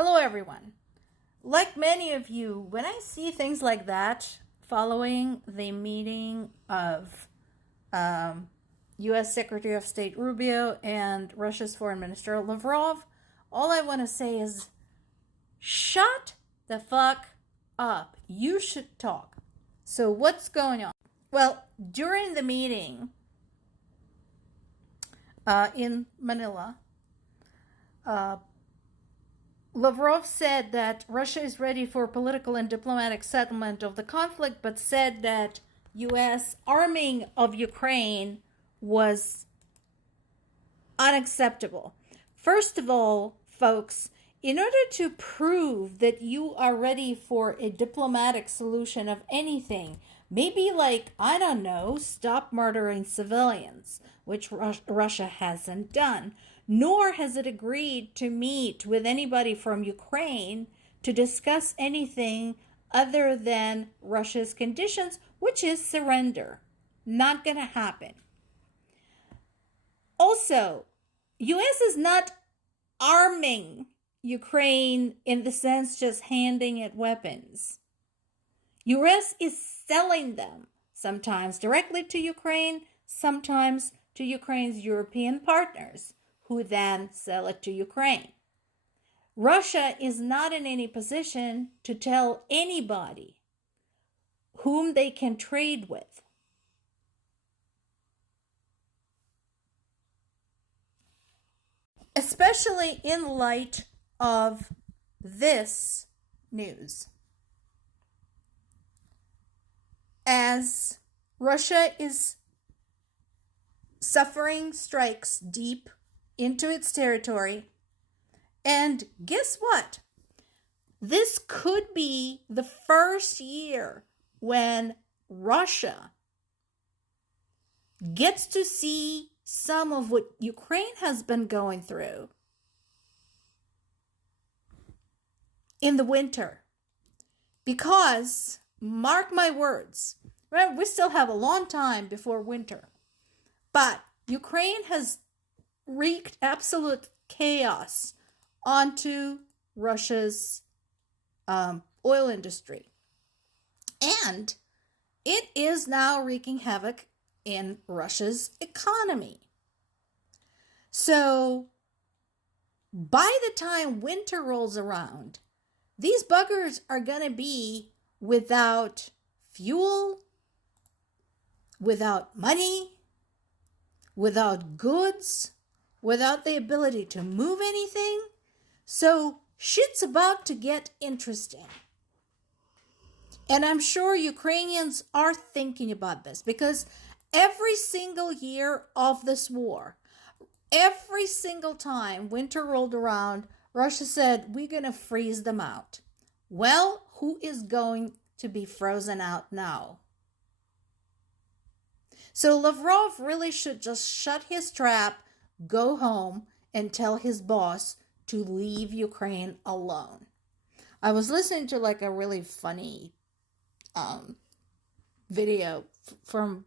Hello, everyone. Like many of you, when I see things like that following the meeting of U.S. Secretary of State Rubio and Russia's Foreign Minister Lavrov, all I want to say is shut the fuck up. You should talk. So, what's going on? Well, during the meeting in Manila, Lavrov said that Russia is ready for political and diplomatic settlement of the conflict, but said that U.S. arming of Ukraine was unacceptable. First of all, folks, in order to prove that you are ready for a diplomatic solution of anything, maybe like, I don't know, stop murdering civilians, which Russia hasn't done, nor has it agreed to meet with anybody from Ukraine to discuss anything other than Russia's conditions, which is surrender. Not going to happen. Also, U.S. is not arming Ukraine in the sense just handing it weapons. U.S. is selling them, sometimes directly to Ukraine, sometimes to Ukraine's European partners, who then sell it to Ukraine. Russia is not in any position to tell anybody whom they can trade with. Especially in light of this news. As Russia is suffering strikes deep into its territory, and guess what? This could be the first year when Russia gets to see some of what Ukraine has been going through in the winter. Because, mark my words, right, we still have a long time before winter, but Ukraine has wreaked absolute chaos onto Russia's oil industry. And it is now wreaking havoc in Russia's economy. So by the time winter rolls around, these buggers are going to be without fuel, without money, without goods, without the ability to move anything. So shit's about to get interesting. And I'm sure Ukrainians are thinking about this because every single year of this war, every single time winter rolled around, Russia said, we're going to freeze them out. Well, who is going to be frozen out now? So Lavrov really should just shut his trap, go home, and tell his boss to leave Ukraine alone. I was listening to like a really funny video from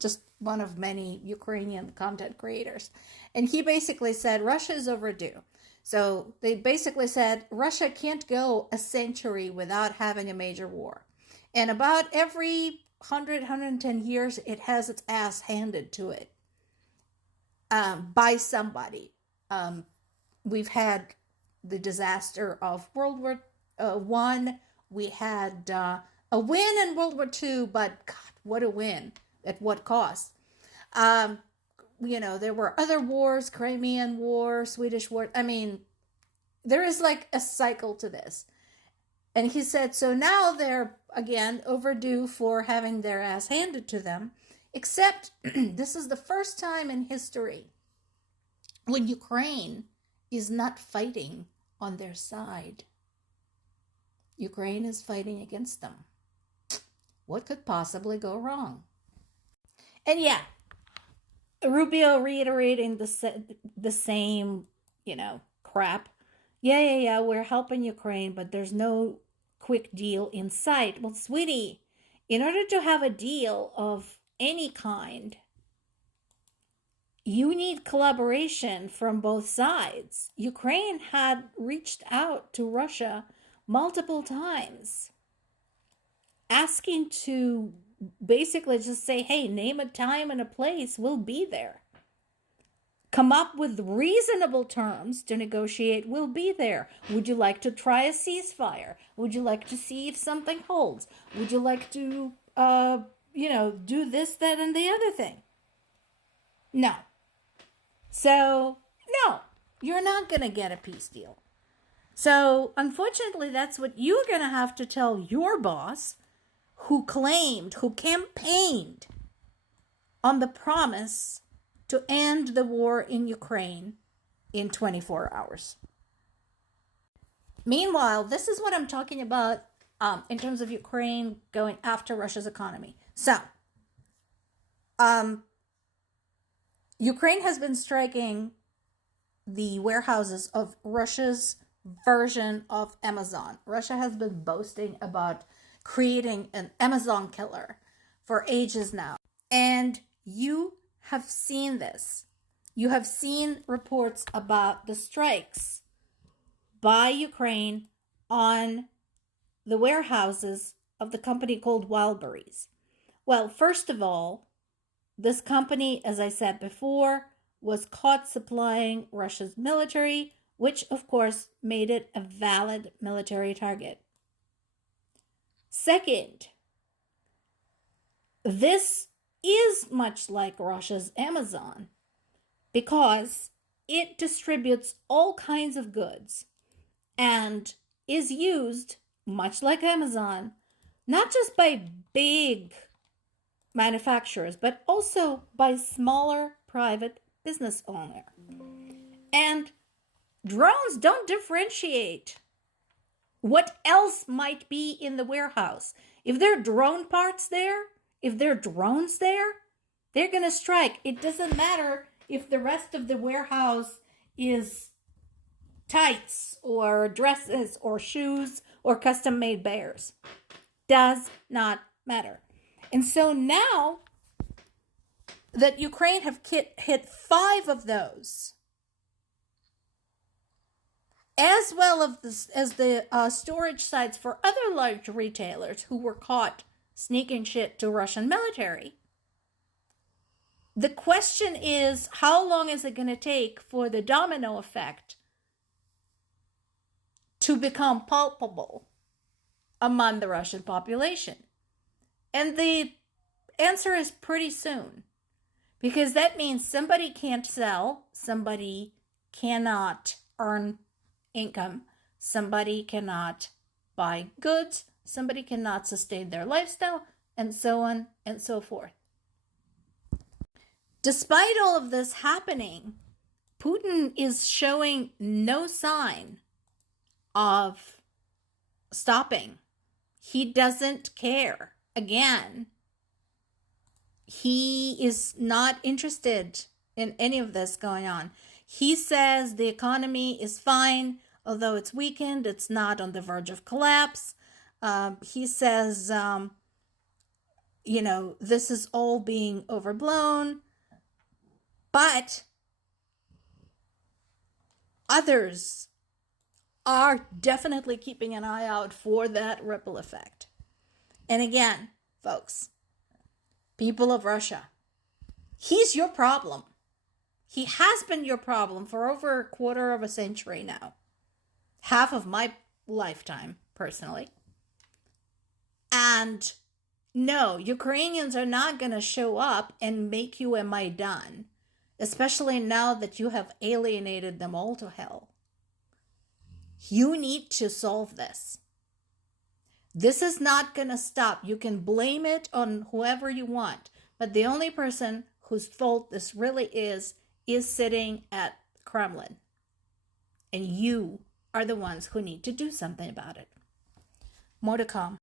just one of many Ukrainian content creators. And he basically said Russia is overdue. So they basically said Russia can't go a century without having a major war. And about every 110 years, it has its ass handed to it by somebody. We've had the disaster of World War I. We had a win in World War II, but God, what a win. At what cost? There were other wars, Crimean War, Swedish War. I mean, there is like a cycle to this. And he said, so now they're, again, overdue for having their ass handed to them, except this is the first time in history when Ukraine is not fighting on their side. Ukraine is fighting against them. What could possibly go wrong? And yeah, Rubio reiterating the same, crap. Yeah, we're helping Ukraine, but there's no quick deal in sight. Well, sweetie, in order to have a deal of any kind, you need collaboration from both sides. Ukraine had reached out to Russia multiple times, asking to basically just say, hey, name a time and a place, we'll be there. Come up with reasonable terms to negotiate, we'll be there. Would you like to try a ceasefire? Would you like to see if something holds? Would you like to, do this, that, and the other thing? No. So, no, you're not going to get a peace deal. So, unfortunately, that's what you're going to have to tell your boss, who campaigned on the promise to end the war in Ukraine in 24 hours. Meanwhile, this is what I'm talking about in terms of Ukraine going after Russia's economy. So, Ukraine has been striking the warehouses of Russia's version of Amazon. Russia has been boasting about creating an Amazon killer for ages now. And you have seen this. You have seen reports about the strikes by Ukraine on the warehouses of the company called Wildberries. Well, first of all, this company, as I said before, was caught supplying Russia's military, which of course made it a valid military target. Second, this is much like Russia's Amazon because it distributes all kinds of goods and is used, much like Amazon, not just by big manufacturers, but also by smaller private business owners. And drones don't differentiate what else might be in the warehouse. If there are drone parts there, if there are drones there, they're going to strike. It doesn't matter if the rest of the warehouse is tights or dresses or shoes or custom-made bears. Does not matter. And so now that Ukraine have hit 5 of those, as well as the storage sites for other large retailers who were caught sneaking shit to Russian military, the question is, how long is it going to take for the domino effect to become palpable among the Russian population? And the answer is pretty soon, because that means somebody can't sell, somebody cannot earn income, somebody cannot buy goods, somebody cannot sustain their lifestyle, and so on and so forth. Despite all of this happening, Putin is showing no sign of stopping. He doesn't care. Again, he is not interested in any of this going on. He says the economy is fine, although it's weakened, it's not on the verge of collapse. He says, this is all being overblown. But others are definitely keeping an eye out for that ripple effect. And again, folks, people of Russia, he's your problem. He has been your problem for over a quarter of a century now. Half of my lifetime, personally. And no, Ukrainians are not going to show up and make you a Maidan, especially now that you have alienated them all to hell. You need to solve this. This is not going to stop. You can blame it on whoever you want, but the only person whose fault this really is sitting at Kremlin. And you are the ones who need to do something about it. More to come.